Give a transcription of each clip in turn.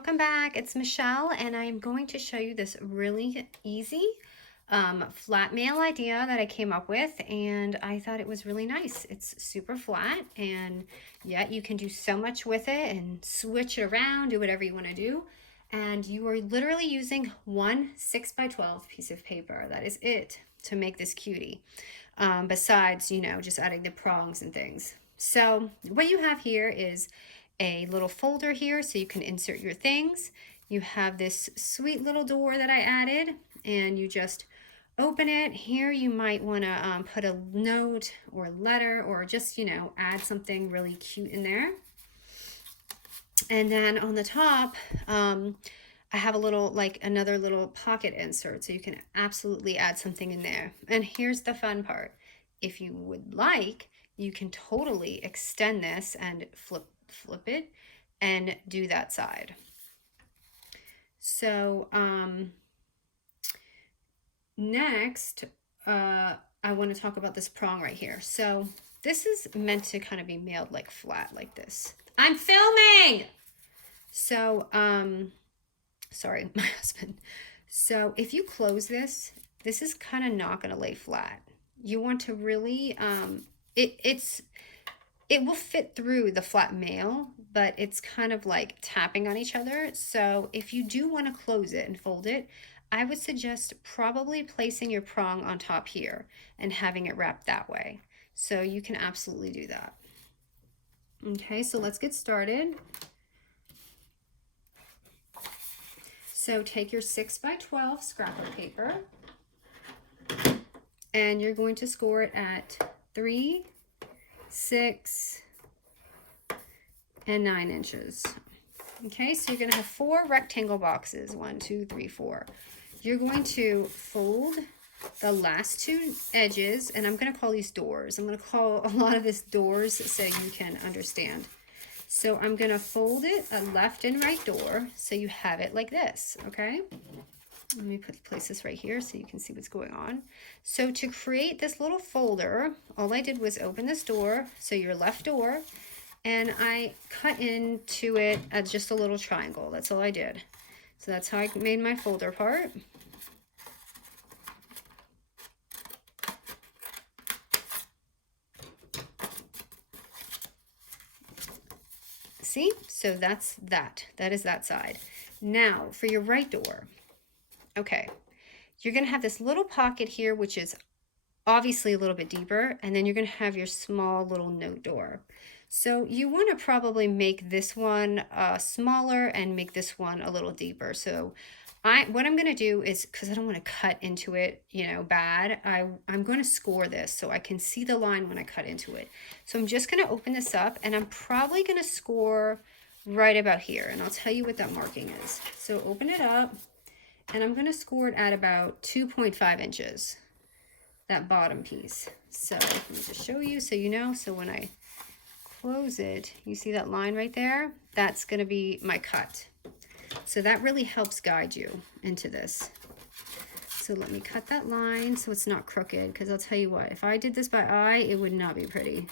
welcome back. It's Michelle, and I'm going to show you this really easy flat mail idea that I came up with, and I thought it was really nice. It's super flat, and yet you can do so much with it and switch it around, do whatever you want to do. And you are literally using one 6x12 piece of paper. That is it to make this cutie. Besides, just adding the prongs and things. So what you have here is a little folder here so you can insert your things. You have this sweet little door that I added, and you just open it. Here you might want to put a note or a letter, or just add something really cute in there. And then on the top, I have a little, like another little pocket insert, so you can absolutely add something in there. And here's the fun part. If you would like, you can totally extend this and flip it and do that side. So next, I want to talk about this prong right here. So this is meant to kind of be mailed like flat like this. I'm filming! So, sorry, my husband. So if you close this, this is kind of not going to lay flat. You want to really, it will fit through the flat mail, but it's kind of like tapping on each other. So if you do want to close it and fold it, I would suggest probably placing your prong on top here and having it wrapped that way. So you can absolutely do that. Okay, so let's get started. So take your 6x12 scrapper paper, and you're going to score it at 3, 6, and 9 inches. Okay, so you're going to have 4 rectangle boxes. 1, 2, 3, 4. You're going to fold the last 2 edges, and I'm going to call these doors. I'm going to call a lot of this doors so you can understand. So I'm going to fold it a left and right door so you have it like this, okay? Let me place this right here so you can see what's going on. So to create this little folder, all I did was open this door, so your left door, and I cut into it as just a little triangle. That's all I did. So that's how I made my folder part. See? So that's that. That is that side. Now, for your right door, okay, you're going to have this little pocket here, which is obviously a little bit deeper, and then you're going to have your small little note door. So you want to probably make this one smaller and make this one a little deeper. So what I'm going to do is, because I don't want to cut into it, bad, I'm going to score this so I can see the line when I cut into it. So I'm just going to open this up, and I'm probably going to score right about here, and I'll tell you what that marking is. So open it up, and I'm going to score it at about 2.5 inches, that bottom piece. So let me just show you so you know. So when I close it, you see that line right there? That's going to be my cut. So that really helps guide you into this. So let me cut that line so it's not crooked, because I'll tell you what, if I did this by eye, it would not be pretty.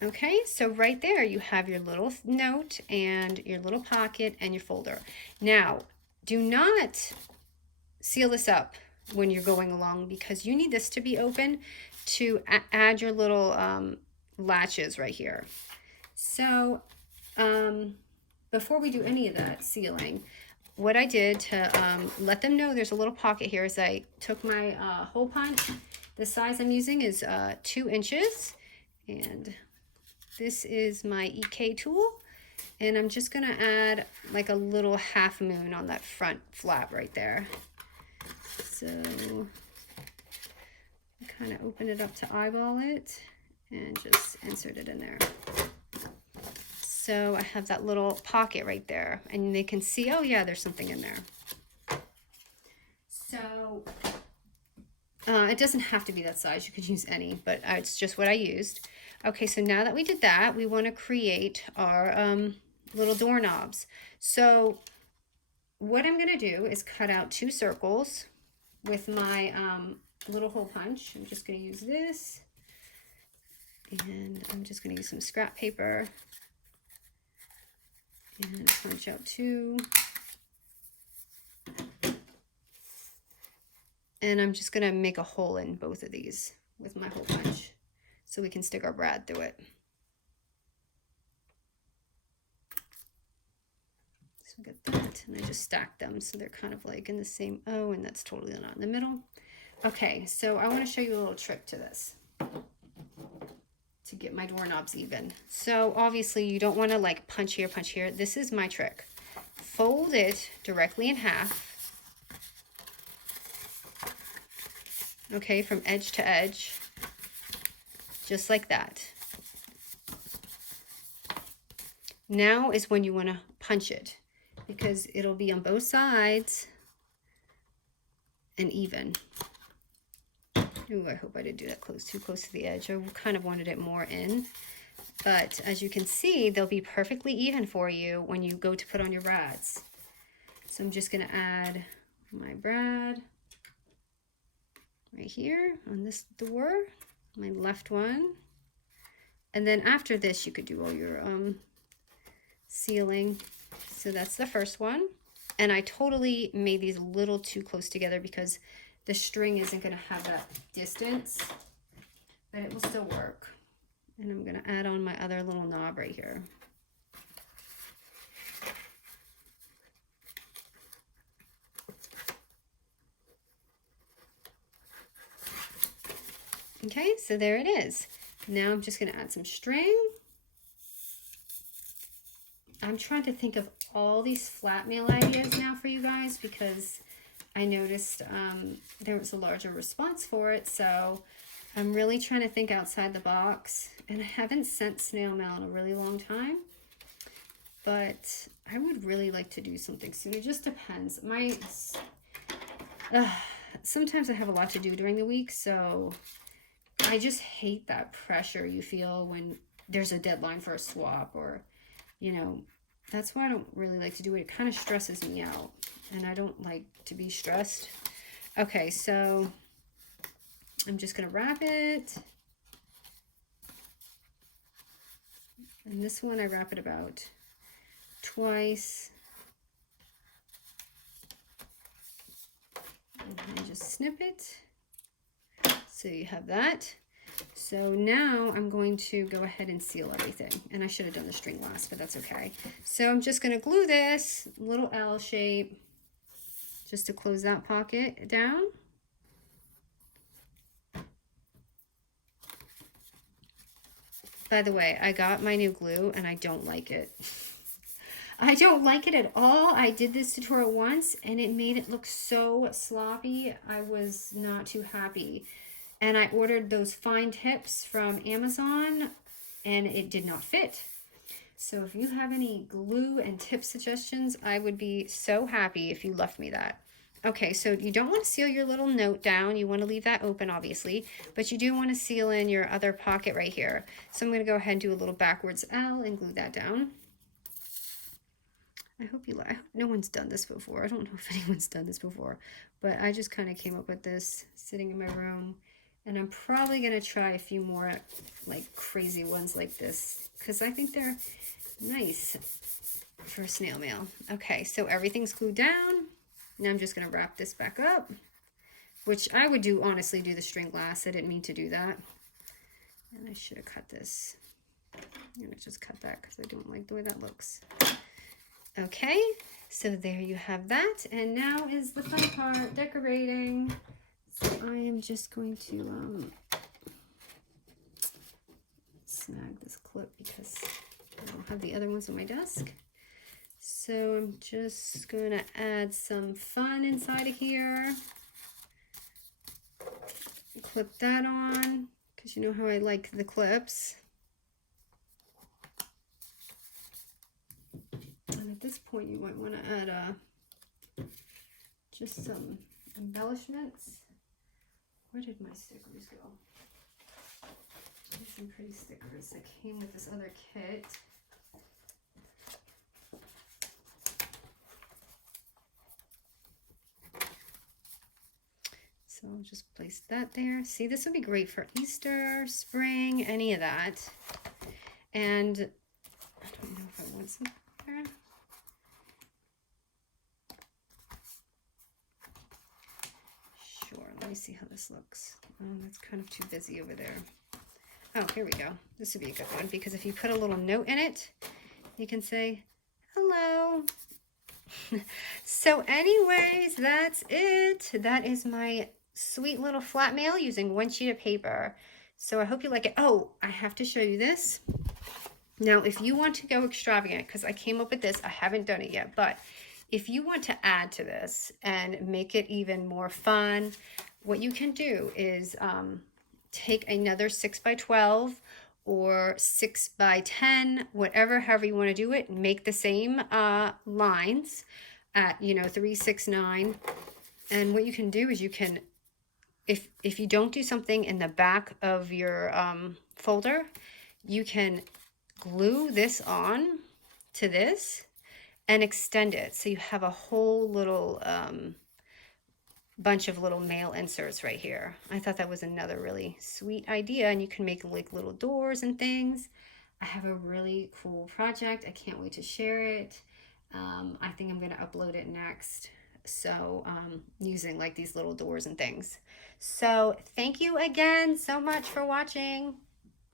Okay, so right there you have your little note and your little pocket and your folder. Now, do not seal this up when you're going along, because you need this to be open to add your little latches right here. So before we do any of that sealing, what I did to let them know there's a little pocket here is I took my hole punch. The size I'm using is 2 inches, and this is my EK tool, and I'm just going to add like a little half moon on that front flap right there. So kind of open it up to eyeball it and just insert it in there. So I have that little pocket right there, and they can see, oh yeah, there's something in there. So it doesn't have to be that size. You could use any, but it's just what I used. Okay, so now that we did that, we want to create our little doorknobs. So what I'm going to do is cut out 2 circles with my little hole punch. I'm just going to use this, and I'm just going to use some scrap paper. And punch out 2. And I'm just gonna make a hole in both of these with my hole punch so we can stick our brad through it. So get that, and I just stack them so they're kind of like in the same, oh, and that's totally not in the middle. Okay, so I want to show you a little trick to this to get my doorknobs even. So obviously you don't want to like punch here, punch here. This is my trick. Fold it directly in half. Okay, from edge to edge, just like that. Now is when you want to punch it because it'll be on both sides and even. Ooh, I hope I didn't do that too close to the edge. I kind of wanted it more in. But as you can see, they'll be perfectly even for you when you go to put on your brads. So I'm just going to add my brad right here on this door, my left one. And then after this, you could do all your sealing. So that's the first one. And I totally made these a little too close together because the string isn't going to have that distance, but it will still work. And I'm going to add on my other little knob right here. Okay, so there it is. Now I'm just going to add some string. I'm trying to think of all these flat mail ideas now for you guys because I noticed there was a larger response for it. So I'm really trying to think outside the box. And I haven't sent snail mail in a really long time. But I would really like to do something soon. It just depends. Sometimes I have a lot to do during the week. So I just hate that pressure you feel when there's a deadline for a swap or, you know, that's why I don't really like to do it. It kind of stresses me out and I don't like to be stressed. Okay, so I'm just going to wrap it. And this one I wrap it about twice. And I just snip it. So you have that. So now I'm going to go ahead and seal everything. And I should have done the string last, but that's okay. So I'm just going to glue this little L shape just to close that pocket down. By the way, I got my new glue and I don't like it. I don't like it at all. I did this tutorial once and it made it look so sloppy. I was not too happy. And I ordered those fine tips from Amazon and it did not fit. So if you have any glue and tip suggestions, I would be so happy if you left me that. Okay, so you don't want to seal your little note down. You want to leave that open, obviously, but you do want to seal in your other pocket right here. So I'm going to go ahead and do a little backwards L and glue that down. I hope no one's done this before. I don't know if anyone's done this before, but I just kind of came up with this sitting in my room. And I'm probably going to try a few more like crazy ones like this because I think they're nice for snail mail. Okay, so everything's glued down. Now I'm just going to wrap this back up, which I would honestly do the string last. I didn't mean to do that. And I should have cut this. I'm going to just cut that because I don't like the way that looks. Okay, so there you have that. And now is the fun part, decorating. So I am just going to snag this clip because I don't have the other ones on my desk. So I'm just going to add some fun inside of here. Clip that on because you know how I like the clips. And at this point you might want to add just some embellishments. Where did my stickers go? There's some pretty stickers that came with this other kit. So I'll just place that there. See, this would be great for Easter, spring, any of that. And I don't know if I want some there. Let me see how this looks. Oh, that's kind of too busy over there. Oh, here we go. This would be a good one because if you put a little note in it, you can say, hello. So anyways, that's it. That is my sweet little flat mail using one sheet of paper. So I hope you like it. Oh, I have to show you this. Now, if you want to go extravagant, because I came up with this, I haven't done it yet, but if you want to add to this and make it even more fun, what you can do is take another 6x12 or 6x10, whatever, however you want to do it, make the same lines at, 3, 6, 9. And what you can do is you can, if you don't do something in the back of your folder, you can glue this on to this and extend it. So you have a whole little bunch of little mail inserts right here. I thought that was another really sweet idea, and you can make like little doors and things. I have a really cool project. I can't wait to share it. I think I'm going to upload it next. So using like these little doors and things. So thank you again so much for watching.